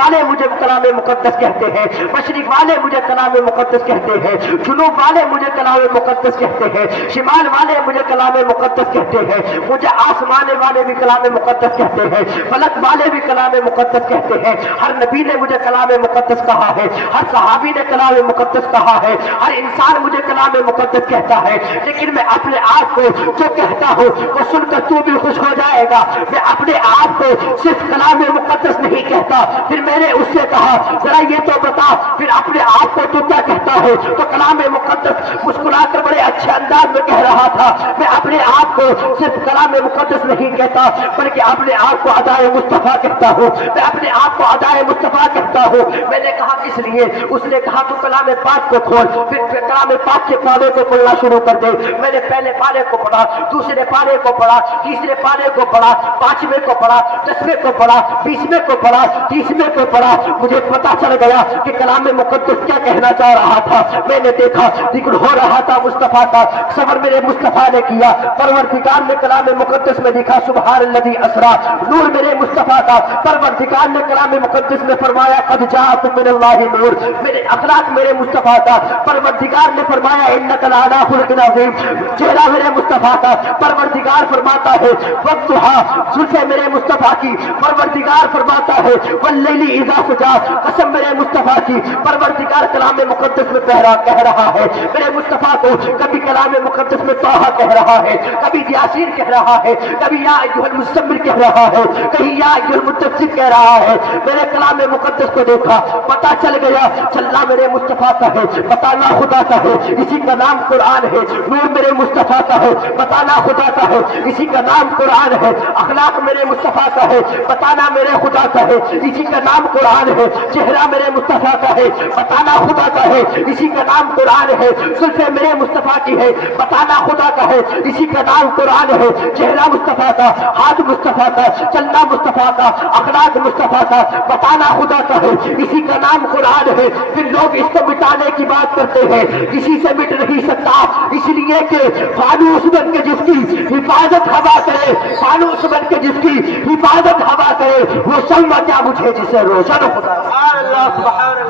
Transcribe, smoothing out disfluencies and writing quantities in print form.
والے مجھے کلام مقدس کہتے ہیں، مشرق والے مجھے کلام مقدس کہتے ہیں، جنوب والے مجھے کلام مقدس کہتے ہیں، شمال والے مجھے کلام مقدس کہتے ہیں، مجھے آسمان والے بھی کلام مقدس کہتے ہیں، فلک والے بھی کلام مقدس کہتے ہیں۔ ہر نبی نے مجھے کلام مقدس کہا ہے، ہر صحابی نے کلام مقدس کہا ہے، ہر انسان مجھے کلام مقدس کہتا ہے، لیکن میں اپنے آپ کو جو کہتا ہوں وہ سن کر تو بھی خوش ہو جائے گا۔ میں اپنے آپ کو صرف کلام مقدس نہیں کہتا۔ پھر میں نے اس سے کہا ذرا یہ تو بتا پھر اپنے آپ کو تو کیا کہتا ہے؟ تو کلام مقدس مسکرا کر بڑے اچھے انداز میں کہہ رہا تھا میں اپنے آپ کو صرف کلام مقدس نہیں کہتا بلکہ اپنے آپ کو ادائے مصطفیٰ کہتا ہوں، میں اپنے آپ کو ادائے مصطفیٰ کہتا ہوں۔ میں نے کہا کس لیے؟ اس نے کہا تو کلام پاک کو کھول، پھر کلام پاک کے پارے کو پڑھنا شروع کر دے۔ میں نے پہلے پارے کو پڑھا، دوسرے پارے کو پڑھا، تیسرے پارے کو پڑھا، پانچویں کو پڑھا، 10ویں کو پڑھا، 20ویں کو پڑھا، 30ویں کو پڑھا۔ مجھے پتا چل گیا کہ کلام مقدس کیا کہنا چاہ رہا تھا۔ میں نے دیکھا ذکر ہو رہا تھا مصطفیٰ کا، صبر میرے مصطفیٰ نے کیا، پروردگار نے کلام مقدس میں لکھا سبحان الذی اسریٰ، نور میرے مصطفیٰ کا، پروردگار نے کلام مقدس میں فرمایا قد جاءکم من اللہ نور، میرے اخلاق میرے مصطفیٰ کا، پروردگار نے فرمایا انک لعلی خلق عظیم، چہرہ میرے مصطفیٰ کا، پروردگار فرماتا ہے وضحیٰ، زلفیں میرے مصطفیٰ کی، پروردگار فرماتا ہے واللیل اذا سجی، قسم میرے مصطفیٰ کی، پروردگار کلام مقدس میں کہہ رہا ہے میرے مصطفیٰ کو، کبھی کلام مقدس میں طٰہٰ کہہ رہا ہے، کبھی یاسین کہہ رہا ہے، کبھی یا ایھا المزمل کہہ رہا ہے، کہیں یا ایھا المدثر کہہ رہا ہے۔ میرے کلام مقدس کو دیکھا، پتا چل گیا چلنا میرے مصطفیٰ کا ہے، بتانا خدا کا ہے، اسی کا نام قرآن ہے، نور میرے مصطفیٰ کا ہے، بتانا خدا کا ہے، اسی کا نام قرآن ہے، اخلاق میرے مصطفیٰ کا ہے، بتانا میرے خدا کا ہے، اسی کا نام قرآن ہے، چہرہ میرے مصطفیٰ کا ہے، بتانا خدا کا ہے، اسی کا نام قرآن ہے، زلفیں میرے مصطفیٰ کی ہے، بتانا خدا کا ہے، اسی کا نام قرآن ہے، چہرہ مصطفیٰ کا، ہاتھ مصطفیٰ کا، چلنا مصطفیٰ کا، اخلاق مصطفیٰ کا، بتانا خدا کا ہے، اسی کا نام قرآن ہے۔ پھر لوگ اس کو مٹانے کی بات کرتے ہیں، کسی سے مٹ نہیں سکتا، اس لیے کہ فانوس بن کے جس کی حفاظت ہوا کرے، فانوس بن کے جس کی حفاظت ہوا کرے وہ شمع کیا بجھے جسے روشن خدا۔